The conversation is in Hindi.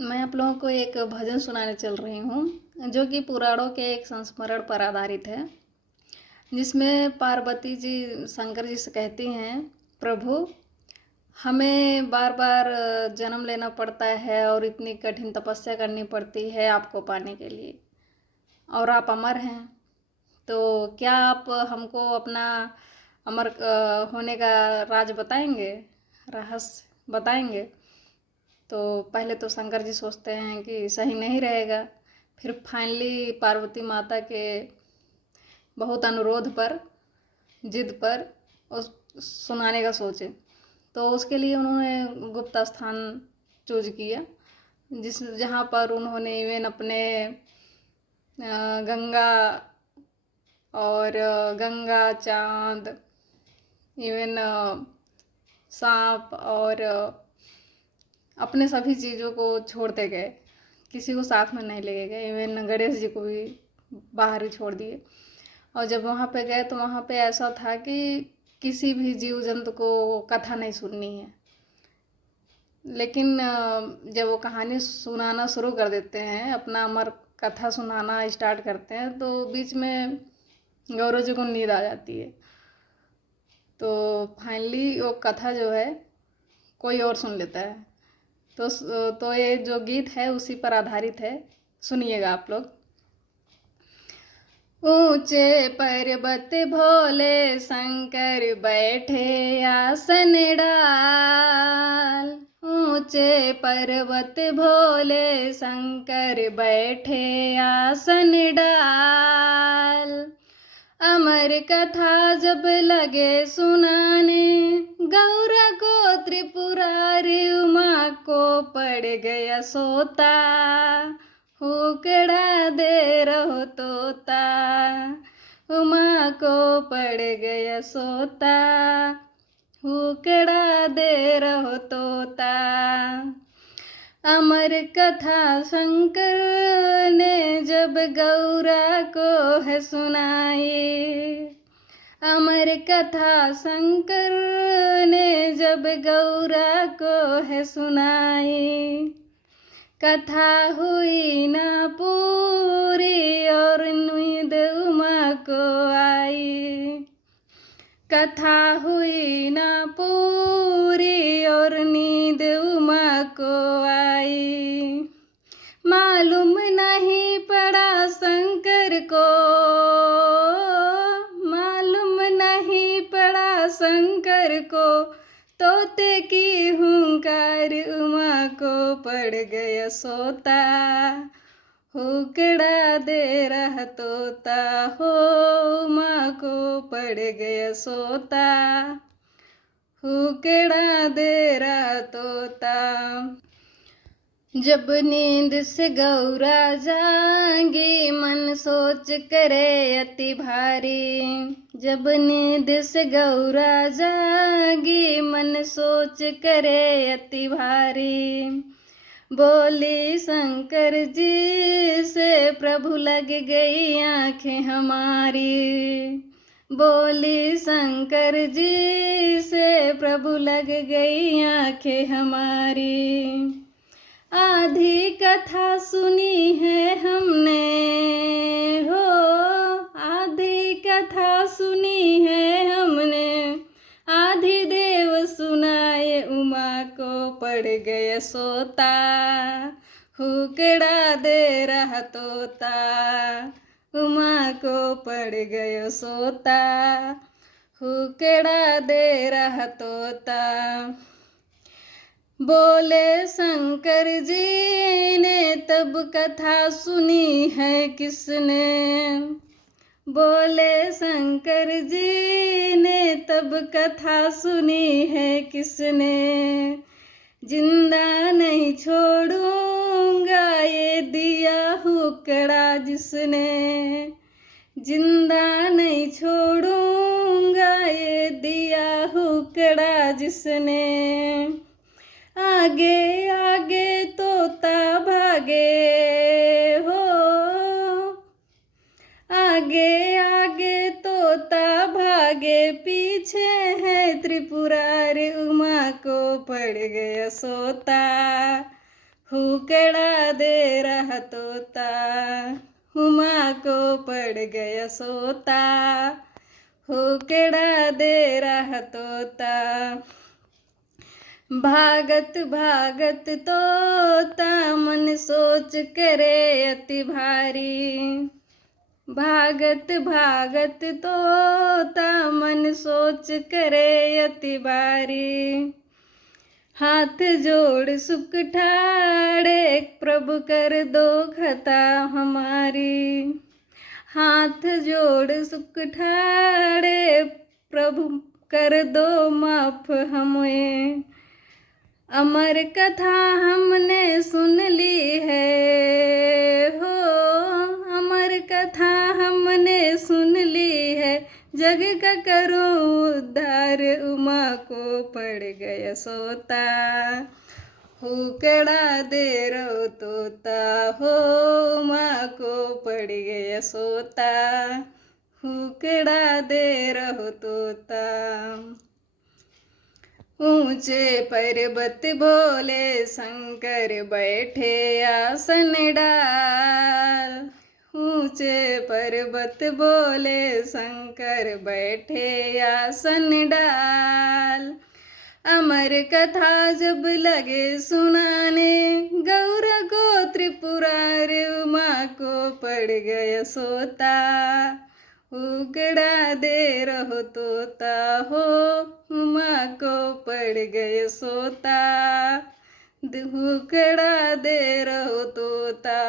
मैं आप लोगों को एक भजन सुनाने चल रही हूँ जो कि पुराणों के एक संस्मरण पर आधारित है, जिसमें पार्वती जी शंकर जी से कहती हैं, प्रभु हमें बार बार जन्म लेना पड़ता है और इतनी कठिन तपस्या करनी पड़ती है आपको पाने के लिए, और आप अमर हैं। तो क्या आप हमको अपना अमर होने का राज बताएंगे, रहस्य बताएंगे? तो पहले तो शंकर जी सोचते हैं कि सही नहीं रहेगा। फिर फाइनली पार्वती माता के बहुत अनुरोध पर, जिद पर उस सुनाने का सोचे, तो उसके लिए उन्होंने गुप्त स्थान चूज किया, जहाँ पर उन्होंने इवन अपने गंगा और गंगा, चांद, इवन सांप और अपने सभी चीज़ों को छोड़ते गए, किसी को साथ में नहीं लेके गए। इवन गणेश जी को भी बाहर ही छोड़ दिए। और जब वहाँ पे गए तो वहाँ पे ऐसा था कि किसी भी जीव जंतु को कथा नहीं सुननी है। लेकिन जब वो कहानी सुनाना शुरू कर देते हैं, अपना अमर कथा सुनाना स्टार्ट करते हैं, तो बीच में गौरव जी को नींद आ जाती है। तो फाइनली वो कथा जो है कोई और सुन लेता है। तो ये जो गीत है उसी पर आधारित है, सुनिएगा आप लोग। ऊंचे पर्वत भोले शंकर बैठे आसन डाल, ऊंचे पर्वत भोले शंकर बैठे आसन डाल। अमर कथा जब लगे सुनाने, गौरा को त्रिपुरारी उमा को पड़ गया सोता, हुकड़ा दे रहो तोता, उमा को पड़ गया सोता, हुकड़ा दे रहो तोता। अमर कथा शंकर ने जब गौरा को है सुनाई, अमर कथा शंकर ने जब गौरा को है सुनाई। कथा हुई ना पूरी और नींद उमा को आई, कथा हुई ना पूरी और नींद उमा को आई। मालूम नहीं पड़ा शंकर को, मालूम नहीं पड़ा शंकर को, तोते की हुंकार उमा को पड़ गया सोता, हुकड़ा दे रहा तोता, हो उमा को पड़ गया सोता, हुकड़ा दे रहा तोता। जब नींद से गौरा जागी मन सोच करे अति भारी, जब नींद से गौरा जागी मन सोच करे अति भारी। बोली शंकर जी से प्रभु लग गई आंखें हमारी, बोली शंकर जी से प्रभु लग गई आंखें हमारी। आधी कथा सुनी है हमने हो, आधी कथा सुनी है हमने, आधी देव सुनाए उमा को पड़ गया सोता, हुकड़ा दे रहा तोता, उमा को पड़ गया सोता, हुकड़ा दे रहा तोता। बोले शंकर जी ने तब कथा सुनी है किसने, बोले शंकर जी ने तब कथा सुनी है किसने। जिंदा नहीं छोड़ूंगा ये दिया हुकड़ा जिसने, जिंदा नहीं छोड़ूंगा ये दिया हुकड़ा जिसने। आगे आगे तोता भागे हो, आगे आगे तोता भागे, पीछे है त्रिपुरारी उमा को पड़ गया सोता, हुकड़ा दे रहा तोता, हुमा को पड़ गया सोता। हुकड़ा दे रहा तोता, भागत भागत तोता मन सोच करे अति भारी। भागत भागत तोता मन सोच करे अति भारी। हाथ जोड़ सुख ठाड़े प्रभु कर दो खता हमारी। हाथ जोड़ सुख ठाड़े प्रभु कर दो माफ हमें। अमर कथा हमने सुन ली है हो, अमर कथा हमने सुन ली है। जग का करूं उद्धार, उमा को पड़ गया सोता। हुकड़ा दे रहो तोता, हो उमा को पड़ गया सोता। हुकड़ा दे रहो तोता। ऊंचे पर्वत भोले शंकर बैठे आसन डाल। ऊंचे पर्वत भोले शंकर बैठे आसन डाल। अमर कथा जब लगे सुनाने, गौर को त्रिपुरारी उमा को पड़ गया सोता। हुकड़ा दे रहो तोता, हो उमा को पड़ गए सोता। हुकड़ा दे रहो तोता।